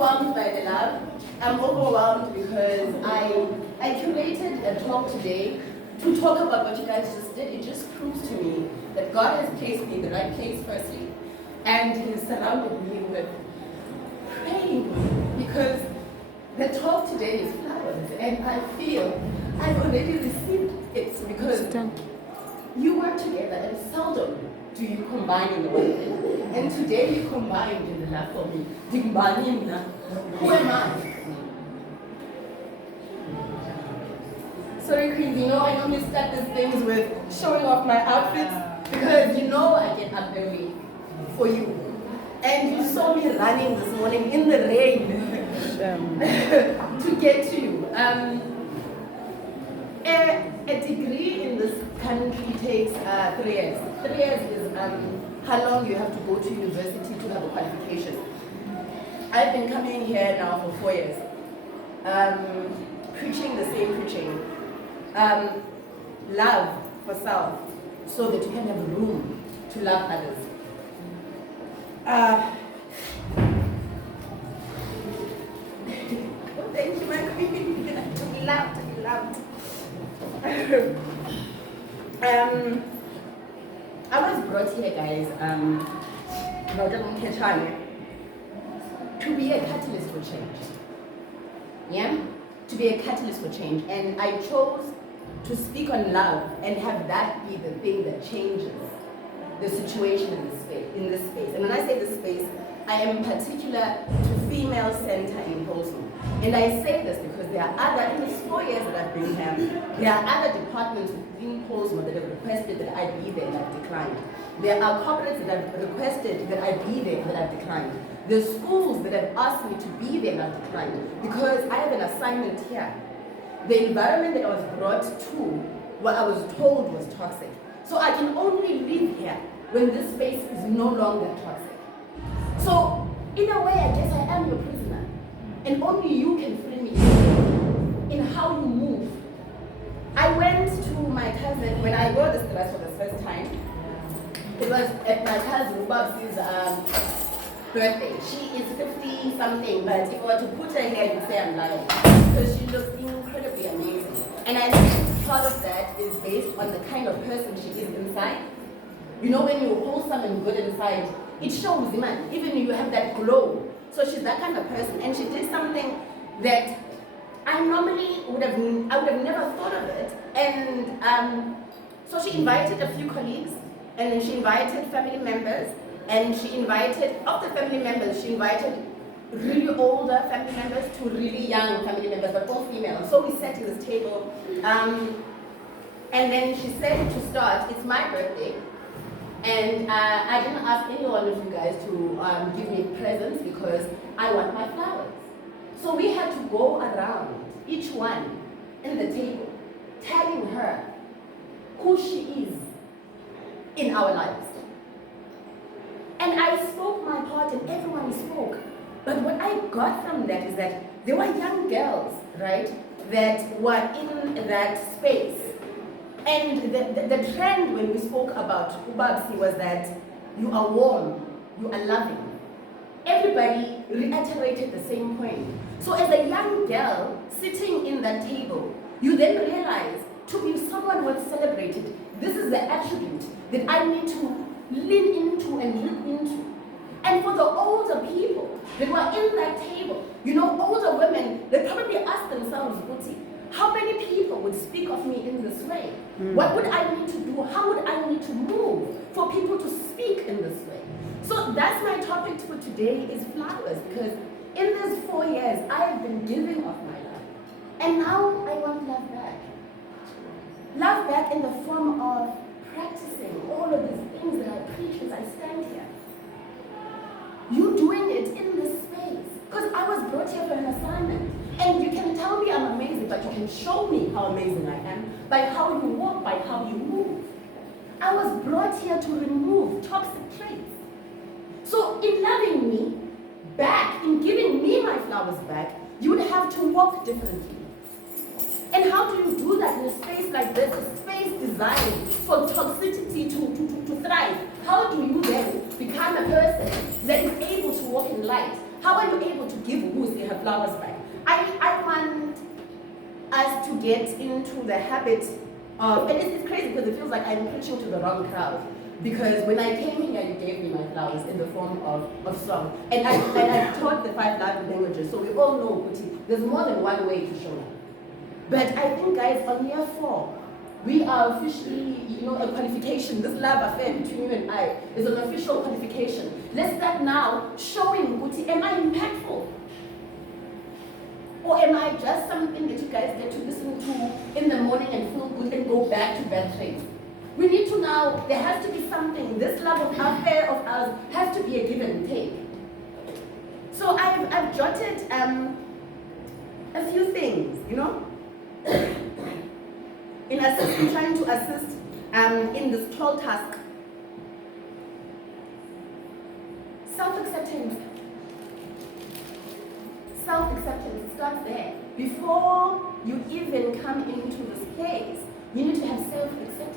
overwhelmed by the love. I'm overwhelmed because I curated a talk today to talk about what you guys just did. It just proves to me that God has placed me in the right place, firstly, and He's surrounded me with praying, because the talk today is flowers, and I feel I've already received it because you work together, and seldom do you combine in the one thing. And today you combined in the love for me. Who am I? Sorry, Queen, I normally start these things with showing off my outfits because I get up early for you. And you saw me running this morning in the rain to get to you. A degree in this country takes 3 years. 3 years is how long you have to go to university to have a qualification. I've been coming here now for 4 years, preaching the same preaching. Love for self, so that you can have room to love others. Thank you, my queen. To be loved, to be loved. I was brought here, guys, to be a catalyst for change. Yeah? To be a catalyst for change. And I chose to speak on love and have that be the thing that changes the situation in this space. And when I say this space, I am particular to female center in Posmo. And I say this because there are other, in these 4 years that I've been here, there are other departments within Posmo that have requested that I be there and I've declined. There are corporates that have requested that I be there and I've declined. There are schools that have asked me to be there and I've declined because I have an assignment here. The environment that I was brought to, what I was told was toxic. So I can only live here when this space is no longer toxic. So, in a way, I guess I am your prisoner. And only you can free me in how you move. I went to my cousin, when I wore this dress for the first time, it was at my cousin Rubab's birthday. She is 50 something, but if I were to put her here, you'd say I'm lying. Because she looks incredibly amazing. And I think part of that is based on the kind of person she is inside. When you hold someone good inside, it shows, man. Even you have that glow. So she's that kind of person. And she did something that I normally would have never thought of it. And so she invited a few colleagues, and then she invited family members, and she invited, of the family members, she invited really older family members to really young family members, but all female. So we sat at this table, and then she said to start, it's my birthday, and I didn't ask any one of you guys to give me presents because I want my flowers. So we had to go around, each one in the table, telling her who she is in our lives. And I spoke my part and everyone spoke. But what I got from that is that there were young girls, right, that were in that space. And the trend when we spoke about Ubabsi was that you are warm, you are loving. Everybody reiterated the same point. So as a young girl sitting in that table, you then realize to be someone worth celebrated, this is the attribute that I need to lean into and look into. And for the older people that were in that table, older women, they probably asked themselves, Uti, how many people would speak of me in this way? What would I need to do? How would I need to move for people to speak in this way? So that's my topic for today is flowers, because in these 4 years, I have been giving of my love. And now I want love back. Love back in the form of practicing all of these things that I preach as I stand here. You doing it in this space. Because I was brought here for an assignment. And you can tell me I'm amazing, but you can show me how amazing I am by how you walk, by how you move. I was brought here to remove toxic traits. So in loving me back, in giving me my flowers back, you would have to walk differently. And how do you do that in a space like this, a space designed for toxicity to thrive? How do you then become a person that is able to walk in light? How are you able to give flowers back. I want us to get into the habit of, and it's crazy because it feels like I'm preaching to the wrong crowd. Because when I came here, you gave me my flowers in the form of song. And I taught the 5 love languages, so we all know, Kuti, there's more than one way to show love. But I think, guys, on year 4, we are officially, a qualification. This love affair between you and I is an official qualification. Let's start now showing, Kuti, am I impactful? Or am I just something that you guys get to listen to in the morning and feel good and go back to bed things? We need to now, there has to be something. This love of affair of ours has to be a give and take. So I've jotted a few things, in trying to assist in this tall task. Self-acceptance. Self-acceptance starts there. Before you even come into this place, you need to have self-acceptance.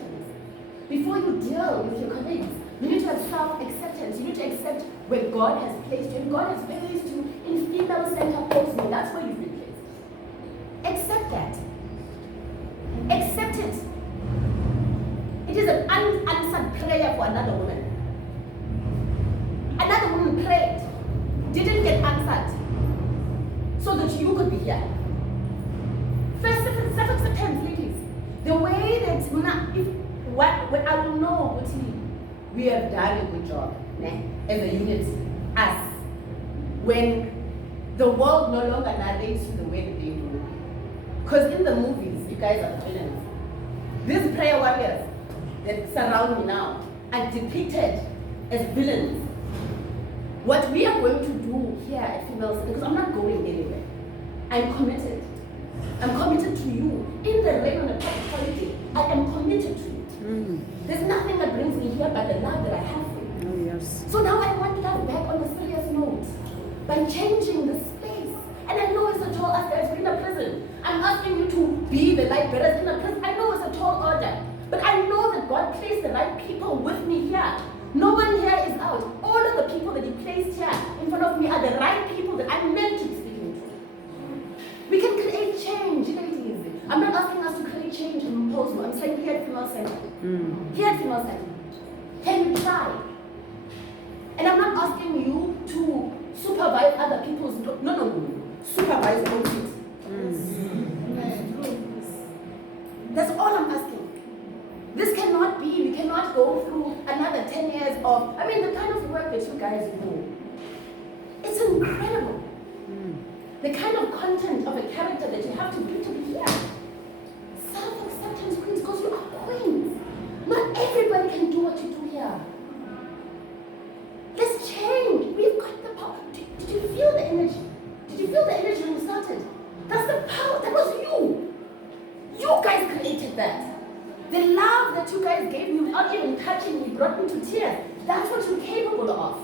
Before you deal with your colleagues, you need to have self-acceptance. You need to accept where God has placed you. And God has placed you in female center posting. That's where you've been placed. Accept that. Accept it. It is an unanswered prayer for another woman. Another woman prayed, didn't get answered, so that you could be here. First, self-acceptance, ladies. The way that when I will know we have done a good job as a unit, us. When the world no longer narrates you the way that they do. Because in the movies, you guys are villains. These prayer warriors that surround me now are depicted as villains. What we are going to do here at Female Center, because I'm not going anywhere, I'm committed. I'm committed to you. In the rain on the public holiday, I am committed to you. There's nothing that brings me here but the love that I have for you. Oh, yes. So now I want love back on a serious note by changing the space. And I know it's a tall ask, guys, we're in a prison. I'm asking you to be the light bearers in a prison. I know it's a tall order. But I know that God placed the right people with me here. No one here is out. All of the people that He placed here in front of me are the right people that I'm meant to be speaking to. We can create change, ladies. I'm not asking us to create change and impose. I'm saying here at Female Center. Here at Female Center. Can you try? And I'm not asking you to supervise other people's. No. Supervise your own kids. That's all I'm asking. This cannot be, we cannot go through another 10 years of, the kind of work that you guys do. It's incredible. The kind of content of a character that you have to be here. Self-acceptance, queens, because you are queens. Not everybody can do what you do here. Let's change. We've got the power. Did you feel the energy? Did you feel the energy when you started? That's the power. That was you. You guys created that. The love that you guys gave me without even touching me brought me to tears. That's what you're capable of.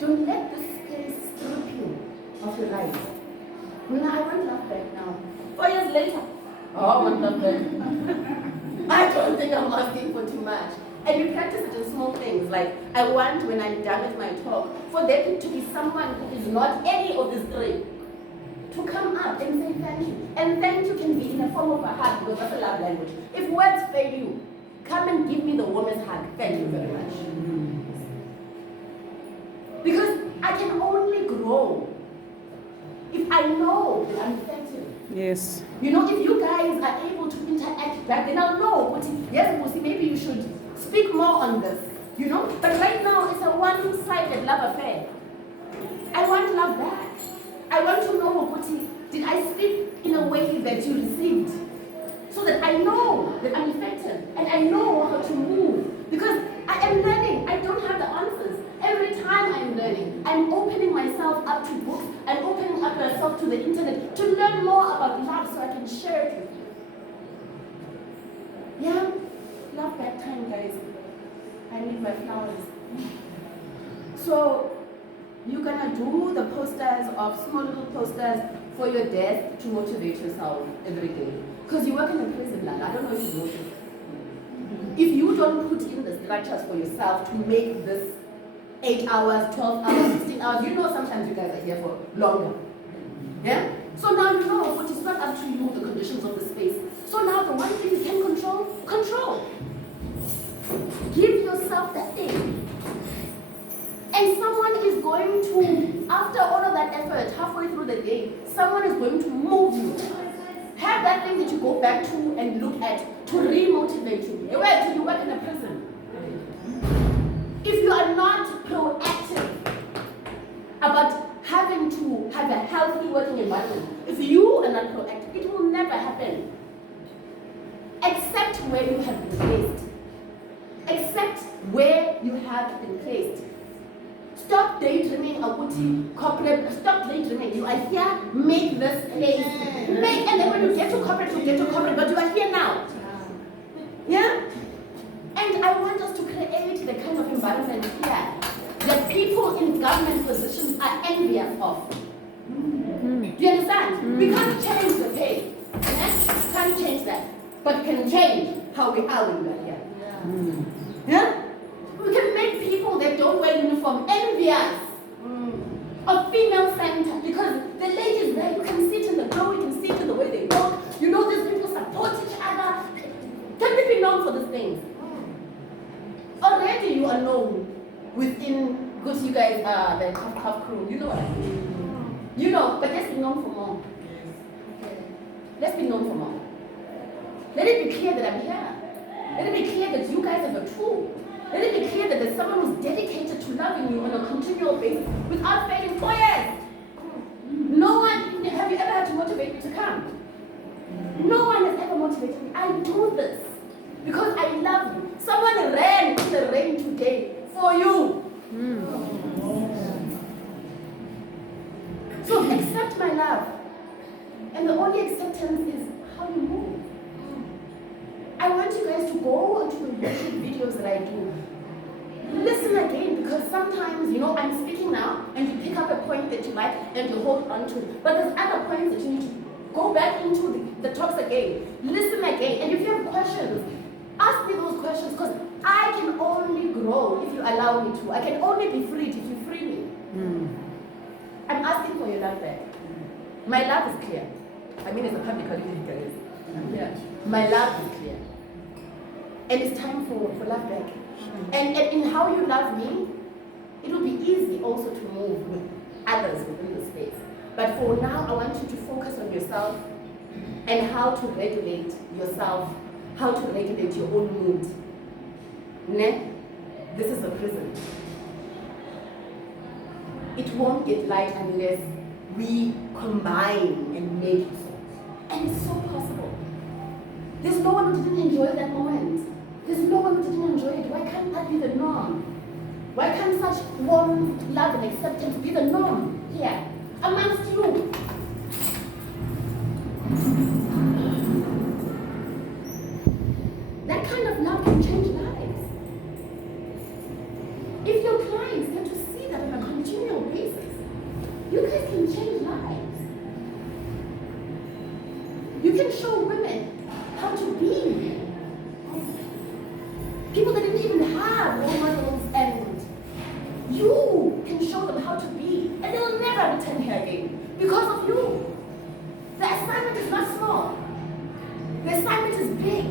Don't let this place strip you of your life. I want love back now. 4 years later, I want love back. I don't think I'm asking for too much. And we practice it in small things. Like, I want, when I'm done with my talk, for there to be someone who is not any of these three to come up and say thank you. And thank you can be in the form of a hug, because that's a love language. If words fail you, come and give me the warmest hug. Thank you very much. Because I can only grow if I know that I'm effective. Yes. If you guys are able to interact back, then I'll know. Yes, Musi, maybe you should speak more on this. But right now it's a one-sided love affair. I want love back. I want to know, Kuti, did I speak in a way that you received? So that I know that I'm effective and I know how to move. Because I am learning. I don't have the answers. Every time I'm learning, I'm opening myself up to books. I'm opening up myself to the internet to learn more about love so I can share it with you. Yeah? Love back time, guys. I need my flowers. So, you're gonna do the posters of small little posters for your desk to motivate yourself every day. Because you work in a prison land. I don't know if you noticed. If you don't put in the structures for yourself to make this 8 hours, 12 hours, 16 hours. You know sometimes you guys are here for longer. Yeah? So now you know what is not up to you, the conditions of the space. So now the one thing you can control, control. Give yourself that thing. And someone is going to, after all of that effort, halfway through the day, someone is going to move you. Have that thing that you go back to and look at to re-motivate you. Where do you work in a prison? If you are not proactive about having to have a healthy working environment, if you are not proactive, it will never happen. Except where you have been placed. Except where you have been placed. Stop daydreaming about corporate. Stop daydreaming. You are here, make this place. Make, and then when you get to corporate, you get to corporate, but you are here now. Yeah? And I want us to create the kind of environment here that people in government positions are envious of. Do you understand? We can't change the pay. Yeah? Can't change that. But can change how we are when we are here. Yeah? We can make people that don't wear uniform envious of female center, because the ladies there, you can see it in the glow, you can see it in the way they walk. You know, these people support each other. Can we be known for these things? Already you are known within, because you guys are the Cuff crew, you know what I mean? You know, but let's be known for more. Okay. Let's be known for more. Let it be clear that I'm here. Let it be clear that you guys are the tool. Let it be clear that there's someone who's dedicated to loving you on a continual basis without failing 4 years. No one, have you ever had to motivate me to come? No one has ever motivated me. I do this because I love you. Someone ran in the rain today for you. So accept my love. And the only acceptance is how you move. I want you guys to go onto the YouTube videos that I do. Listen again, because sometimes, you know, I'm speaking now and you pick up a point that you like and you hold on to. But there's other points that you need to go back into the talks again. Listen again. And if you have questions, ask me those questions, because I can only grow if you allow me to. I can only be freed if you free me. I'm asking for your love back. My love is clear. I mean, it's a public holiday, guys. Yeah. My love is clear. And it's time for love back. And in how you love me, it will be easy also to move with others within the space. But for now, I want you to focus on yourself and how to regulate yourself, how to regulate your own mood. Ne? This is a prison. It won't get light unless we combine and make it so. And it's so possible. There's no one who didn't enjoy that moment. There's no one who didn't enjoy it. Why can't that be the norm? Why can't such warm love and acceptance be the norm here amongst you? That kind of love can change lives. If your clients get to see that on a continual basis, you guys can change lives. You can show women how to be. People that didn't even have role models, and you can show them how to be, and they'll never return here again because of you. The assignment is not small. The assignment is big.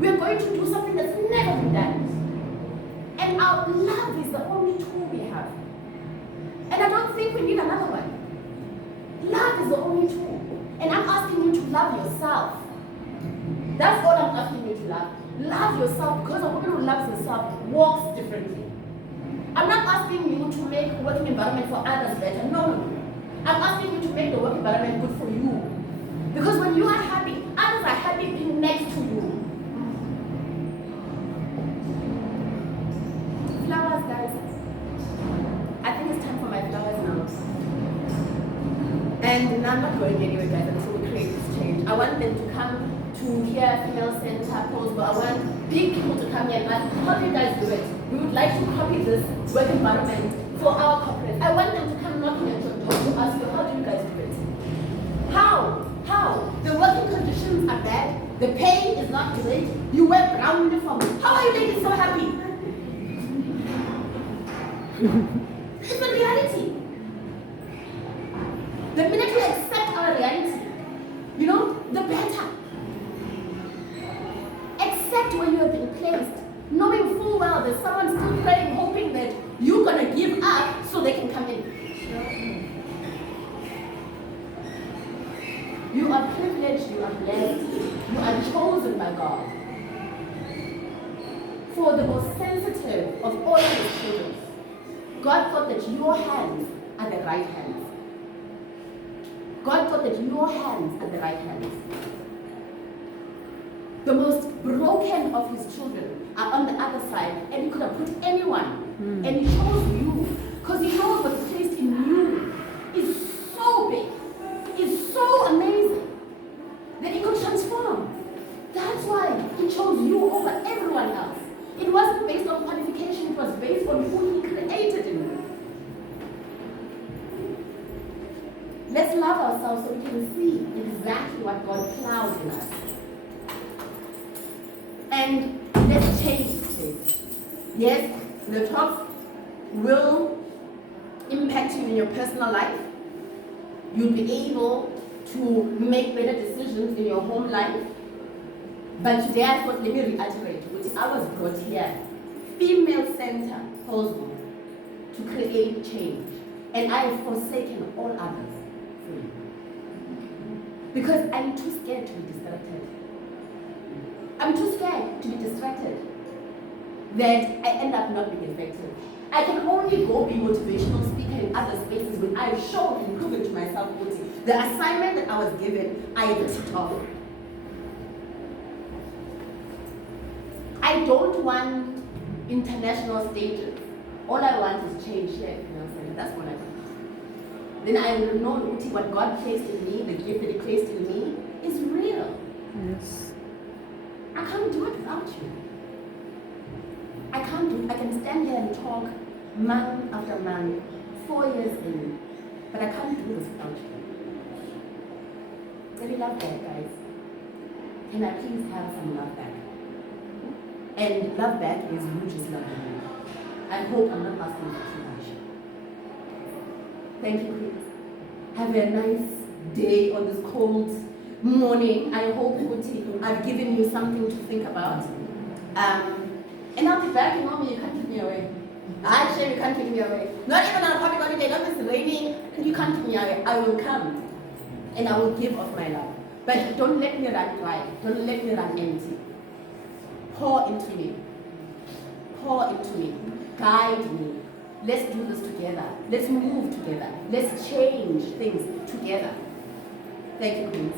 We are going to do something that's never been done. And our love is the only tool we have. And I don't think we need another one. Love is the only tool. And I'm asking you to love yourself. That's all I'm asking you to love. Love yourself, because a woman who loves herself walks differently. I'm not asking you to make the working environment for others better. No. I'm asking you to make the work environment good for you. Because when you are happy, others are happy being next to you. Flowers, guys. I think it's time for my flowers now. And I'm not going anywhere, guys, until we create this change. I want them to come to hear female center pose, but I want big people to come here and ask, how do you guys do it? We would like to copy this work environment for our corporate. I want them to come knocking at your door to ask you, how do you guys do it? How? The working conditions are bad. The pay is not great. You wear brown uniform. How are you ladies so happy? It's a reality. The minute we accept our reality, the better. Accept where you have been placed, knowing full well that someone's still praying, hoping that you're going to give up so they can come in. You are privileged, you are blessed, you are chosen by God for the most sensitive of all his children. God thought that your hands are the right hands. God thought that your hands are the right hands. The most broken of his children are on the other side, and he could have put anyone, and he chose you, because he knows what's placed in you is so big, is so amazing, that he could transform. That's why he chose you over everyone else. It wasn't based on qualification, it was based on who he created in you. Let's love ourselves so we can see exactly what God plowed in us. And let's change things. Yes, the talks will impact you in your personal life. You'll be able to make better decisions in your home life. But today I thought, let me reiterate, which I was brought here, female center, Holzwood, to create change. And I have forsaken all others. Because I'm too scared to be distracted. I'm too scared to be distracted that I end up not being effective. I can only go be motivational speaker in other spaces when I've shown and proven to myself the assignment that I was given, I ticked off. I don't want international stages. All I want is change here. That's what I want. Then I will know what God placed in me, the gift that he placed in me, is real. Yes. I can't do it without you. I can't do it. I can stand here and talk month after month, 4 years in, but I can't do this without you. Really love that, guys. Can I please have some love back? And love back is you just loving me. I hope I'm not asking for too much. Thank you, Chris. Have a nice day on this cold morning. I hope, Kuti, I've given you something to think about. And I'll be back. You can't keep me away. Actually, you can't keep me away. Not even on a public holiday, not if it's raining, and you can't keep me away. I will come, and I will give of my love. But don't let me run dry. Don't let me run empty. Pour into me. Pour into me. Guide me. Let's do this together. Let's move together. Let's change things together. Thank you, Queens.